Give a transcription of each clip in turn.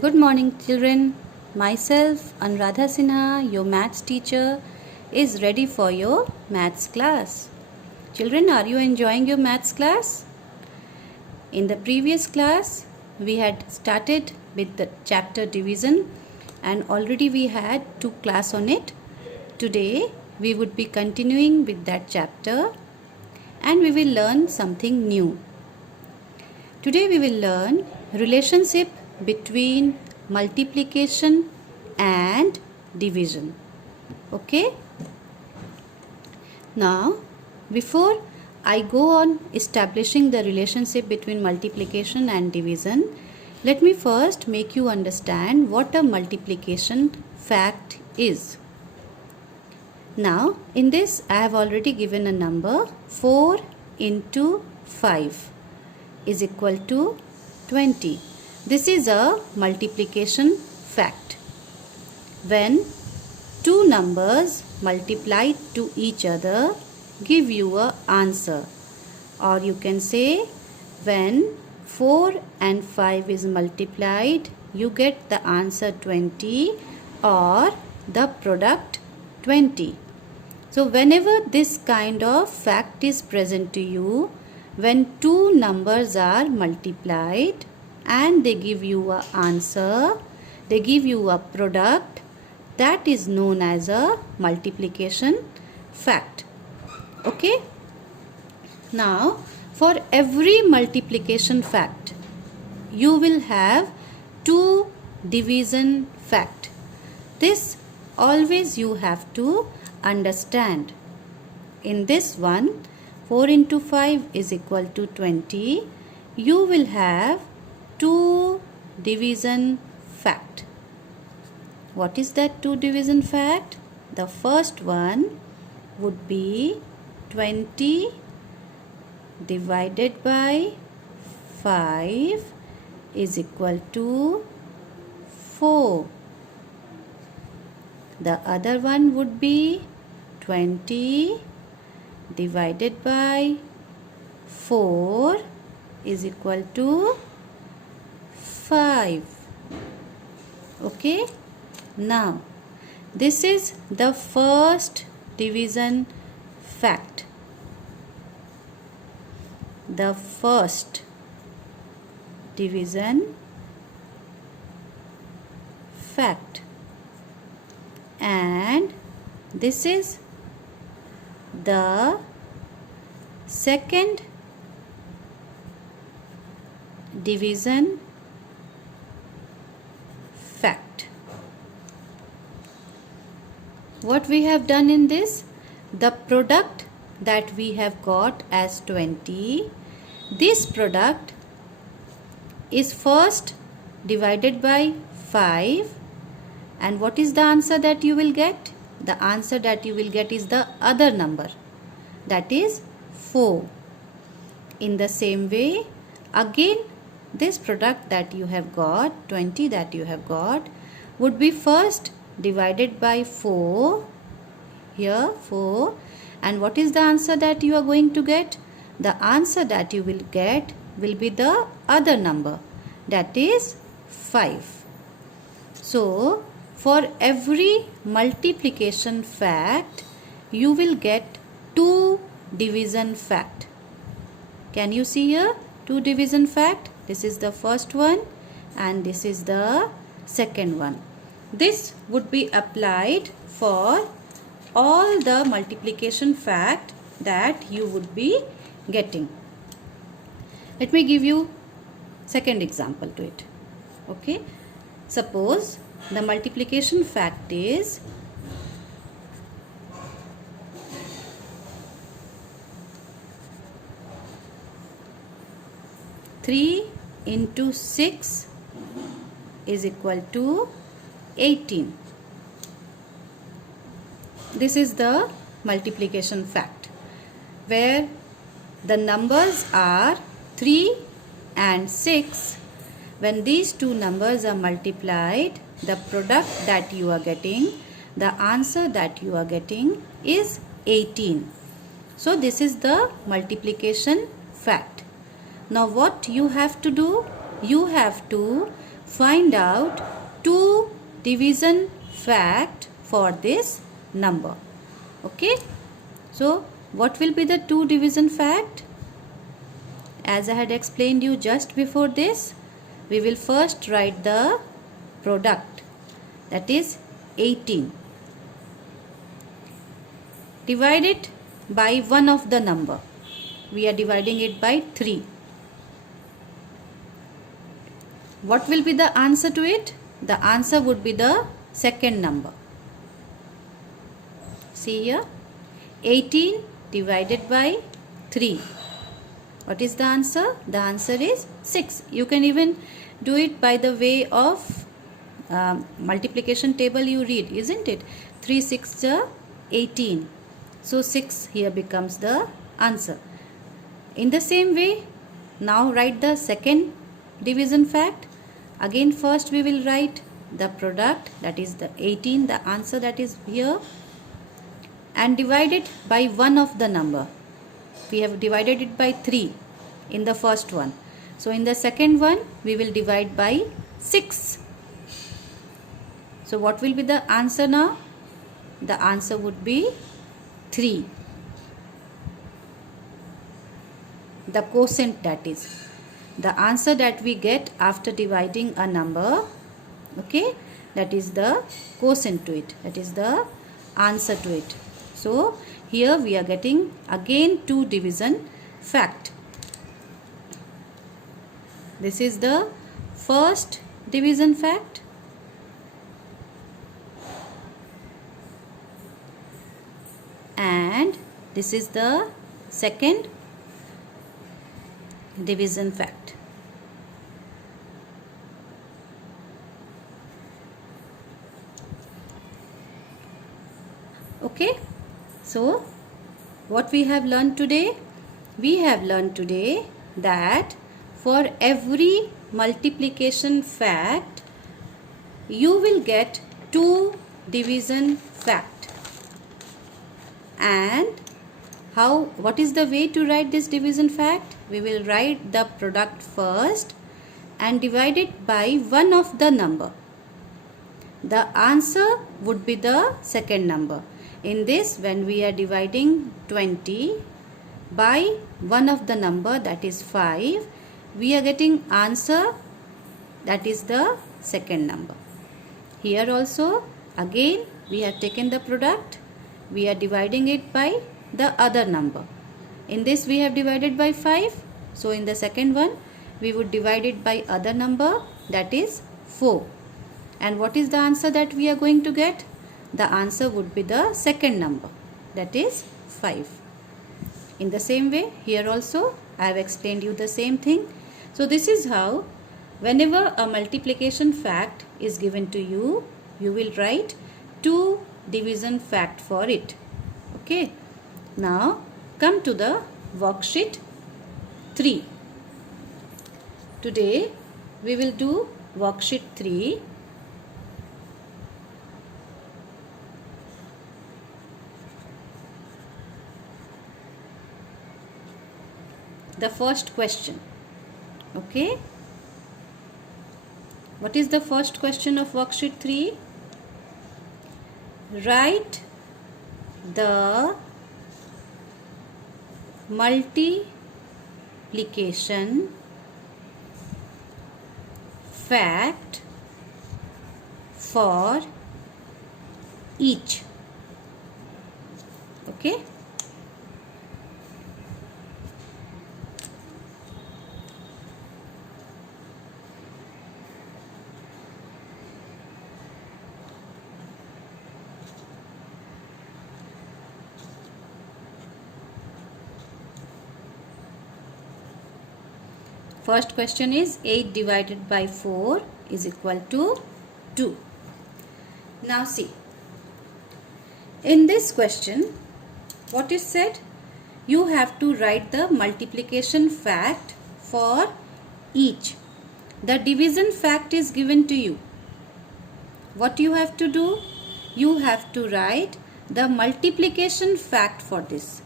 Good morning, children. Myself, Anuradha Sinha, your maths teacher, is ready for your maths class. Children, are you enjoying your maths class? In the previous class, we had started with the chapter division and already we had 2 class on it. Today, we would be continuing with that chapter and we will learn something new. Today, we will learn relationship between multiplication and division. Okay? Now, before I go on establishing the relationship between multiplication and division, let me first make you understand what a multiplication fact is. Now, in this I have already given a number 4 into 5 is equal to 20. This is a multiplication fact. When two numbers multiplied to each other give you a answer, or you can say when 4 and 5 is multiplied you get the answer 20 or the product 20. So whenever this kind of fact is present to you, when two numbers are multiplied and they give you a answer, they give you a product, that is known as a multiplication fact. Okay? Now, for every multiplication fact, you will have two division fact. This always you have to understand. In this one, 4 into 5 is equal to 20. You will have two division fact. What is that two division fact? The first one would be 20 divided by 5 is equal to 4. The other one would be 20 divided by 4 is equal to 5. Okay? Now, this is the first division fact. The first division fact. And this is the second division fact. What we have done in this? The product that we have got as 20, this product is first divided by 5, and what is the answer that you will get? The answer that you will get is the other number, that is 4. In the same way, again this product that you have got, 20 that you have got, would be first divided by 4, here 4, and what is the answer that you are going to get? The answer that you will get will be the other number, that is 5. So, for every multiplication fact, you will get two division fact. Can you see here? Two division fact. This is the first one and this is the second one. This would be applied for all the multiplication fact that you would be getting. Let me give you second example to it. Okay. Suppose the multiplication fact is 3 into 6 is equal to 18. This is the multiplication fact where the numbers are 3 and 6. When these two numbers are multiplied, the product that you are getting, the answer that you are getting is 18. So this is the multiplication fact. Now what you have to do? You have to find out two division fact for this number. Okay, so what will be the two division fact? As I had explained you just before this, we will first write the product, that is 18. Divide it by one of the number. We are dividing it by 3. What will be the answer to it? The answer would be the second number. See here, 18 divided by 3. What is the answer? The answer is 6. You can even do it by the way of multiplication table you read, isn't it? 3 6 18. So 6 here becomes the answer. In the same way, now write the second division fact. Again, first we will write the product, that is the 18, the answer that is here, and divide it by one of the number. We have divided it by 3 in the first one. So in the second one, we will divide by 6. So what will be the answer now? The answer would be 3. The quotient, that is the answer that we get after dividing a number. Okay, that is the quotient to it, that is the answer to it. So here we are getting again two division fact. This is the first division fact, and this is the second division fact. Okay, so what we have learned today? We have learned today that for every multiplication fact, you will get two division fact. And what is the way to write this division fact? We will write the product first and divide it by one of the number. The answer would be the second number. In this, when we are dividing 20 by one of the number, that is 5, we are getting answer, that is the second number. Here also again we have taken the product, we are dividing it by the other number. In this we have divided by 5, so in the second one we would divide it by other number, that is 4. And what is the answer that we are going to get? The answer would be the second number, that is 5. In the same way, here also I have explained you the same thing. So this is how, whenever a multiplication fact is given to you, you will write two division fact for it. Okay. Now come to the worksheet 3. Today we will do worksheet 3. The first question. Okay. What is the first question of worksheet 3? Write the multiplication fact for each. Okay. First question is 8 divided by 4 is equal to 2. Now see, in this question, what is said? You have to write the multiplication fact for each. The division fact is given to you. What you have to do? You have to write the multiplication fact for this.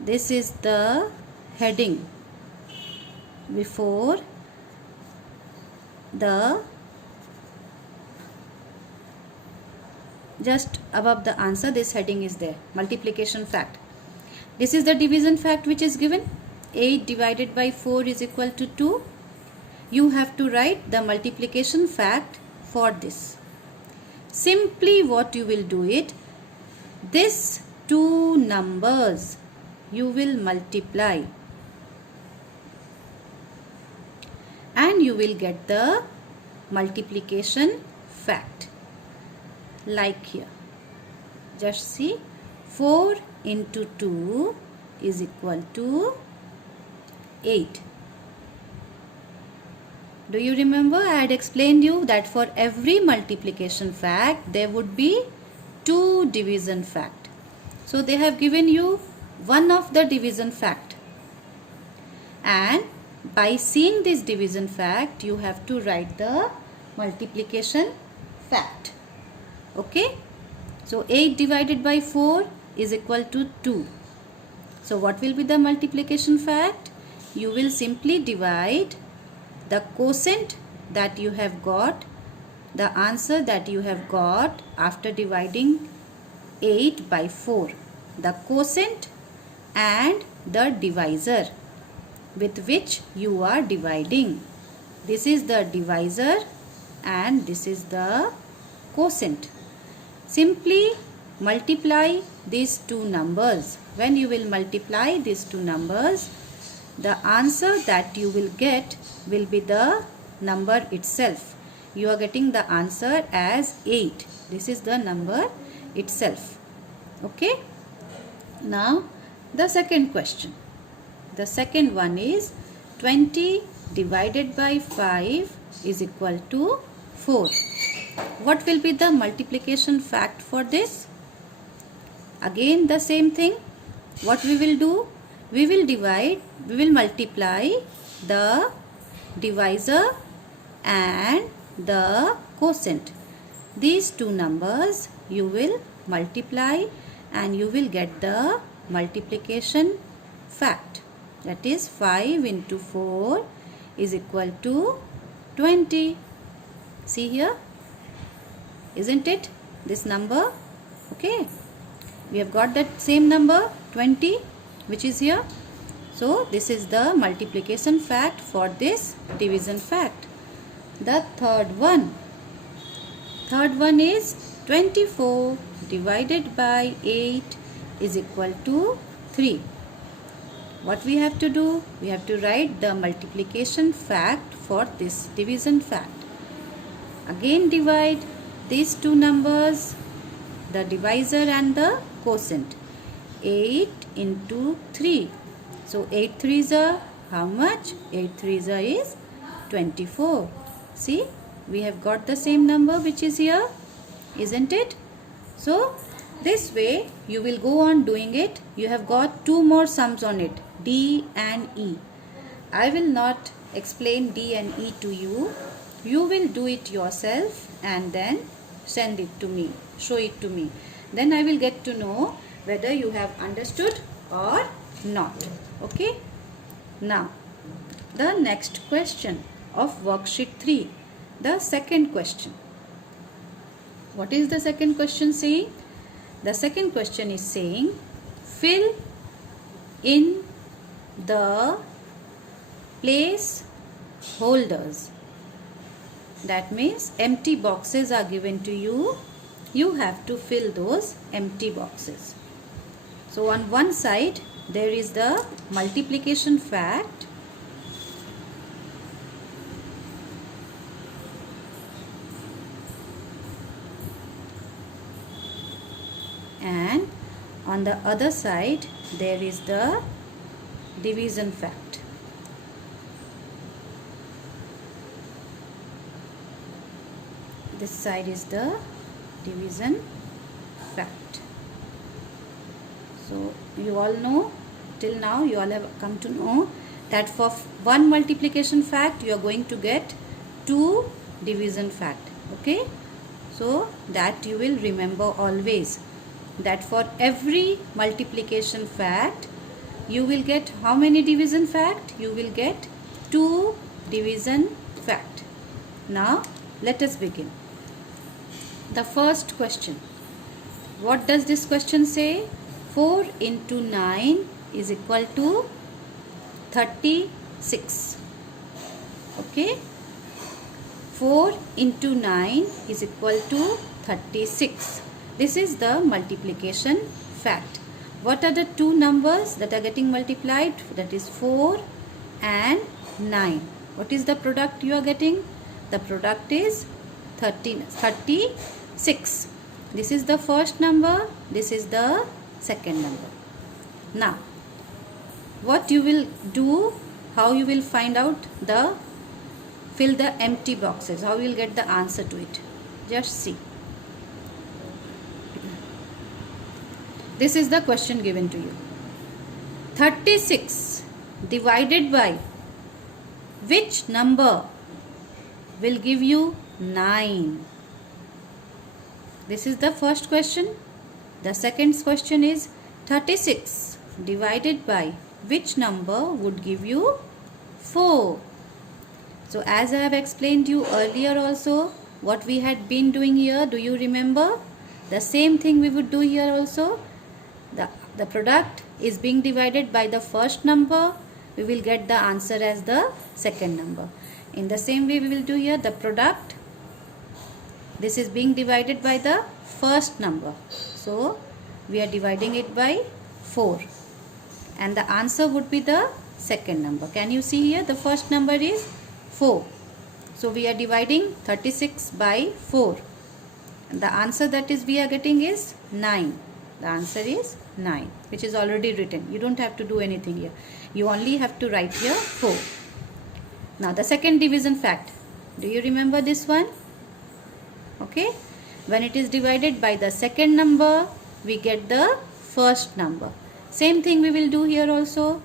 This is the heading before the just above the answer, this heading is there, multiplication fact. This is the division fact which is given. 8 divided by 4 is equal to 2. You have to write the multiplication fact for this. Simply what you will do it, this two numbers you will multiply and you will get the multiplication fact. Like here, just see, 4 into 2 is equal to 8. Do you remember I had explained you that for every multiplication fact there would be two division fact. So they have given you one of the division fact, and by seeing this division fact you have to write the multiplication fact. Okay, so 8 divided by 4 is equal to 2. So what will be the multiplication fact? You will simply divide the quotient that you have got, the answer that you have got after dividing 8 by 4, the quotient and the divisor with which you are dividing. This is the divisor and this is the quotient. Simply multiply these two numbers. When you will multiply these two numbers, the answer that you will get will be the number itself. You are getting the answer as 8. This is the number itself. Okay. Now the second question. The second one is 20 divided by 5 is equal to 4. What will be the multiplication fact for this? Again the same thing. What we will do? We will multiply the divisor and the quotient. These two numbers you will multiply and you will get the multiplication fact. That is 5 into 4 is equal to 20. See here, isn't it this number? Okay, we have got that same number 20 which is here. So this is the multiplication fact for this division fact. The third one is 24 divided by 8 is equal to 3. What we have to do? We have to write the multiplication fact for this division fact. Again divide these two numbers, the divisor and the quotient. 8 into 3. So 8 threes are how much? 8 threes are is 24. See, we have got the same number which is here, isn't it? So this way you will go on doing it. You have got two more sums on it, D and E. I will not explain D and E to you. You will do it yourself and then send it to me, show it to me. Then I will get to know whether you have understood or not. Okay. Now the next question of worksheet 3, the second question. What is the second question saying? The second question is saying fill in the place holders. That means empty boxes are given to you. You have to fill those empty boxes. So on one side there is the multiplication fact, and on the other side there is the division fact. This side is the division fact. So you all know, till now you all have come to know that for one multiplication fact you are going to get two division fact. Okay, so that you will remember always, that for every multiplication fact you will get how many division fact? You will get two division fact. Now let us begin. The first question. What does this question say? 4 into 9 is equal to 36. Okay. 4 into 9 is equal to 36. This is the multiplication fact. What are the two numbers that are getting multiplied? That is 4 and 9. What is the product you are getting? The product is 36. This is the first number. This is the second number. Now, what you will do, how you will find out fill the empty boxes, how you will get the answer to it. Just see. This is the question given to you. 36 divided by which number will give you 9? This is the first question. The second question is 36 divided by which number would give you 4? So as I have explained you earlier also, what we had been doing here, do you remember? The same thing we would do here also. The product is being divided by the first number. We will get the answer as the second number. In the same way we will do here, the product, this is being divided by the first number. So we are dividing it by 4. And the answer would be the second number. Can you see here? The first number is 4. So we are dividing 36 by 4. And the answer that is we are getting is 9. The answer is 9, which is already written. You don't have to do anything here. You only have to write here 4. Now the second division fact. Do you remember this one? Okay. When it is divided by the second number, we get the first number. Same thing we will do here also.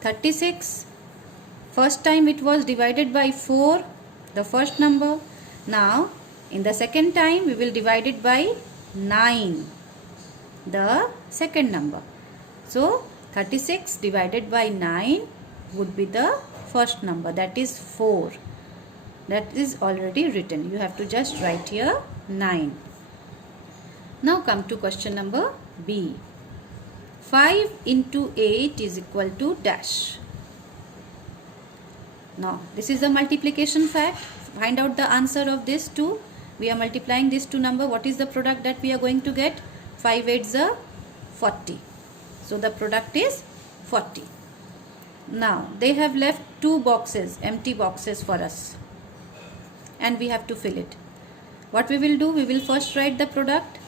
36. First time it was divided by 4, the first number. Now in the second time we will divide it by 9, the second number. So 36 divided by 9 would be the first number, that is 4. That is already written. You have to just write here 9. Now come to question number B. 5 into 8 is equal to dash. Now this is the multiplication fact. Find out the answer of this two. We are multiplying these two number. What is the product that we are going to get? 5 8s are 40. So the product is 40. Now they have left two boxes, empty boxes for us, and we have to fill it. What we will do? We will first write the product.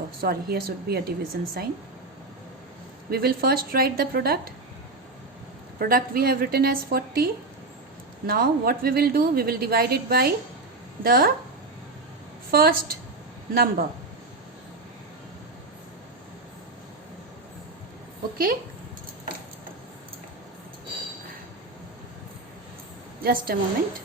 Oh sorry, here should be a division sign. We will first write the product. Product we have written as 40. Now what we will do? We will divide it by the first number. Okay. Just a moment.